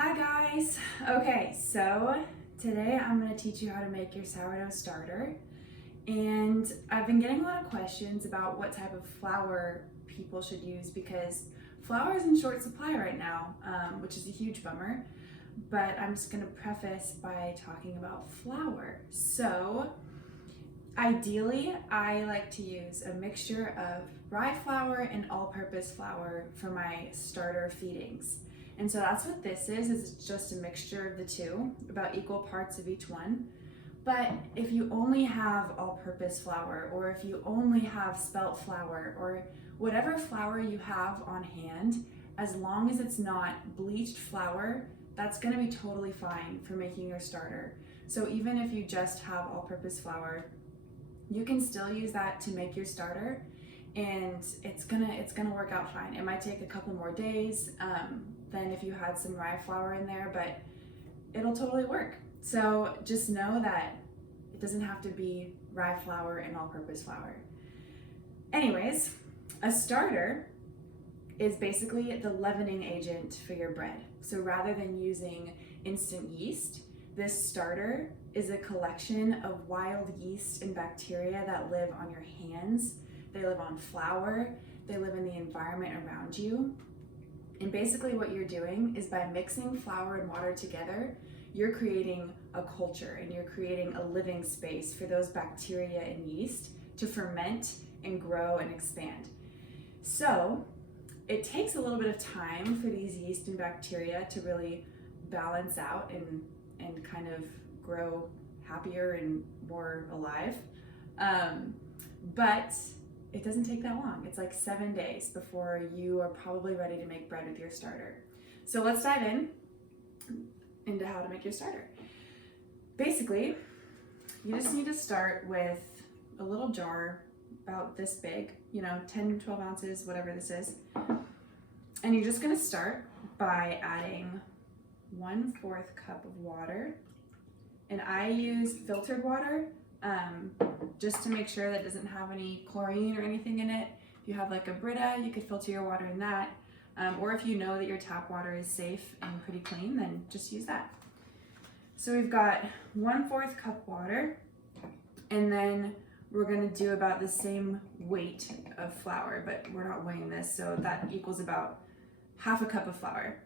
Hi guys! Okay, so today I'm going to teach you how to make your sourdough starter. And I've been getting a lot of questions about what type of flour people should use because flour is in short supply right now, which is a huge bummer. But I'm just going to preface by talking about flour. So ideally, I like to use a mixture of rye flour and all-purpose flour for my starter feedings. And so that's what this is it's just a mixture of the two, about equal parts of each one. But if you only have all-purpose flour, or if you only have spelt flour, or whatever flour you have on hand, as long as it's not bleached flour, that's gonna be totally fine for making your starter. So even if you just have all-purpose flour, you can still use that to make your starter, and it's gonna work out fine. It might take a couple more days than if you had some rye flour in there, but it'll totally work. So just know that it doesn't have to be rye flour and all-purpose flour. Anyways, a starter is basically the leavening agent for your bread. So rather than using instant yeast, this starter is a collection of wild yeast and bacteria that live on your hands. They live on flour, they live in the environment around you. And basically what you're doing is by mixing flour and water together, you're creating a culture and you're creating a living space for those bacteria and yeast to ferment and grow and expand. So it takes a little bit of time for these yeast and bacteria to really balance out and kind of grow happier and more alive. But it doesn't take that long. It's like 7 days before you are probably ready to make bread with your starter. So let's dive into how to make your starter. Basically, you just need to start with a little jar about this big, 10, 12 ounces, whatever this is. And you're just gonna start by adding 1/4 cup of water. And I use filtered water just to make sure that it doesn't have any chlorine or anything in it. If you have like a Brita, you could filter your water in that. Or if you know that your tap water is safe and pretty clean, then just use that. So we've got 1/4 cup water, and then we're gonna do about the same weight of flour, but we're not weighing this, so that equals about 1/2 cup of flour.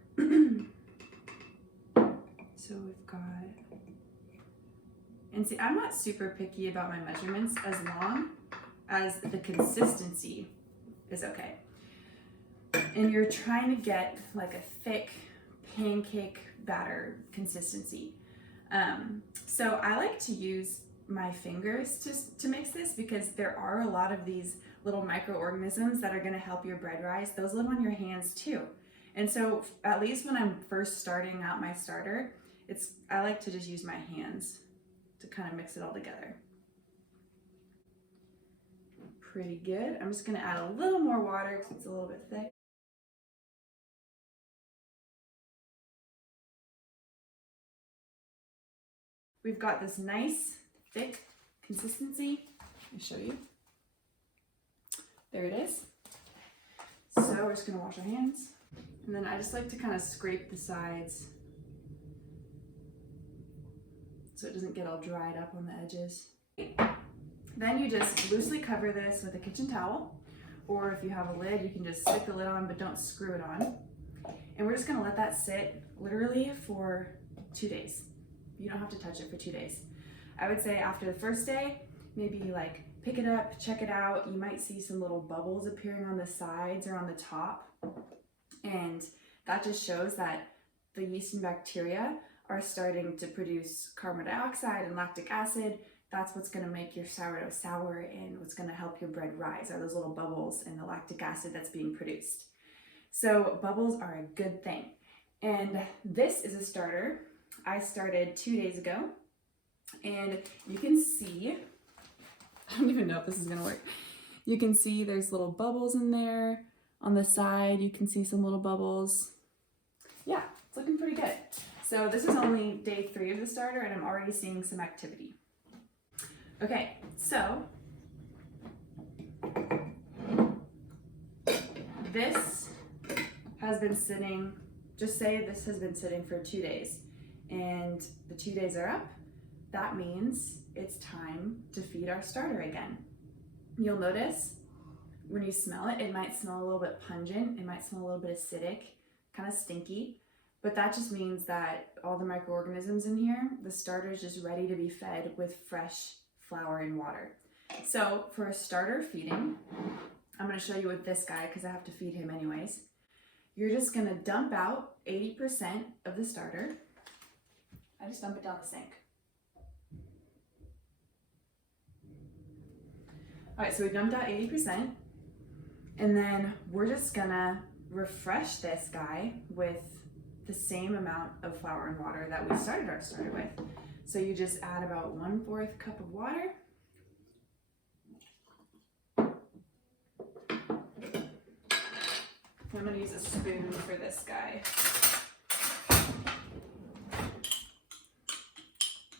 So we've got, and see, I'm not super picky about my measurements as long as the consistency is okay. And you're trying to get like a thick pancake batter consistency. So I like to use my fingers to mix this because there are a lot of these little microorganisms that are gonna help your bread rise. Those live on your hands too. And so at least when I'm first starting out my starter, I like to just use my hands to kind of mix it all together. Pretty good. I'm just gonna add a little more water because it's a little bit thick. We've got this nice thick consistency. Let me show you. There it is. So we're just gonna wash our hands. And then I just like to kind of scrape the sides so it doesn't get all dried up on the edges. Then you just loosely cover this with a kitchen towel, or if you have a lid, you can just stick the lid on, but don't screw it on. And we're just gonna let that sit literally for 2 days. You don't have to touch it for 2 days. I would say after the first day, maybe like pick it up, check it out. You might see some little bubbles appearing on the sides or on the top. And that just shows that the yeast and bacteria are starting to produce carbon dioxide and lactic acid. That's what's gonna make your sourdough sour and what's gonna help your bread rise are those little bubbles and the lactic acid that's being produced. So bubbles are a good thing. And this is a starter I started 2 days ago. And you can see, I don't even know if this is gonna work. You can see there's little bubbles in there. On the side, you can see some little bubbles. Yeah, it's looking pretty good. So this is only day 3 of the starter and I'm already seeing some activity. Okay, so this has been sitting just say this has been sitting for 2 days and the 2 days are up. That means it's time to feed our starter again. You'll notice when you smell it, it might smell a little bit pungent, it might smell a little bit acidic, kind of stinky, but that just means that all the microorganisms in here, the starter is just ready to be fed with fresh flour and water. So for a starter feeding, I'm going to show you with this guy because I have to feed him anyways. You're just going to dump out 80% of the starter. I just dump it down the sink. All right, so we dumped out 80%, and then we're just gonna refresh this guy with the same amount of flour and water that we started our starter with. So you just add about 1/4 cup of water. I'm gonna use a spoon for this guy.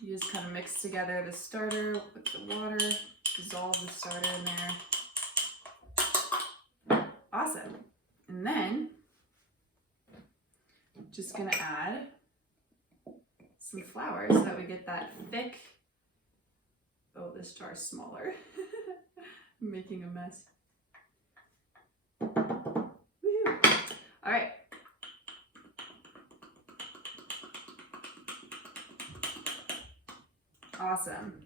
You just kind of mix together the starter with the water, dissolve the starter in there. Awesome. And then, just gonna add some flour so that we get that thick, oh, this jar's smaller. I'm making a mess. Woo-hoo. All right. Awesome.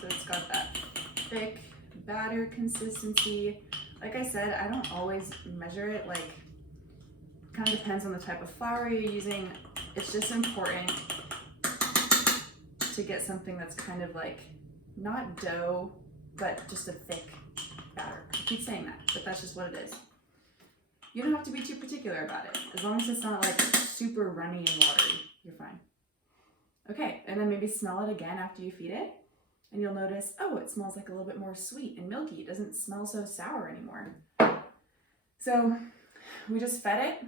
So it's got that thick batter consistency. Like I said, I don't always measure it, like, kind of depends on the type of flour you're using. It's just important to get something that's kind of like, not dough, but just a thick batter. I keep saying that, but that's just what it is. You don't have to be too particular about it. As long as it's not like super runny and watery, you're fine. Okay, and then maybe smell it again after you feed it. And you'll notice, oh, it smells like a little bit more sweet and milky. It doesn't smell so sour anymore. So we just fed it.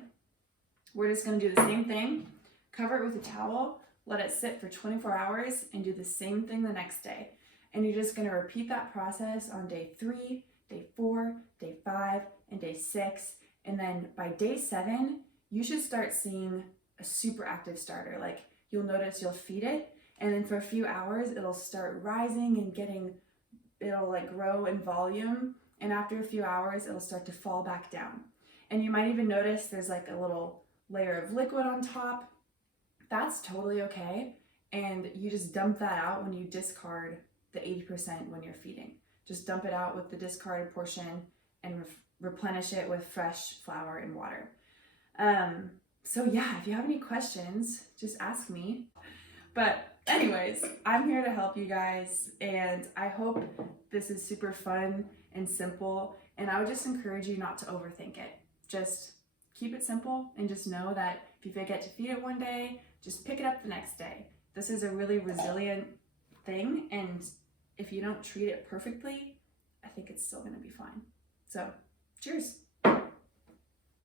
We're just gonna do the same thing. Cover it with a towel, let it sit for 24 hours, and do the same thing the next day. And you're just gonna repeat that process on day 3, day 4, day 5, and day 6. And then by day 7, you should start seeing a super active starter. Like, you'll notice you'll feed it, and then for a few hours, it'll start rising and it'll like grow in volume. And after a few hours, it'll start to fall back down. And you might even notice there's like a little layer of liquid on top. That's totally okay. And you just dump that out when you discard the 80% when you're feeding. Just dump it out with the discarded portion and replenish it with fresh flour and water. So yeah, if you have any questions, just ask me. But anyways, I'm here to help you guys, and I hope this is super fun and simple, and I would just encourage you not to overthink it. Just keep it simple and just know that if you forget to feed it one day, just pick it up the next day. This is a really resilient thing, and if you don't treat it perfectly, I think it's still gonna be fine. So, cheers.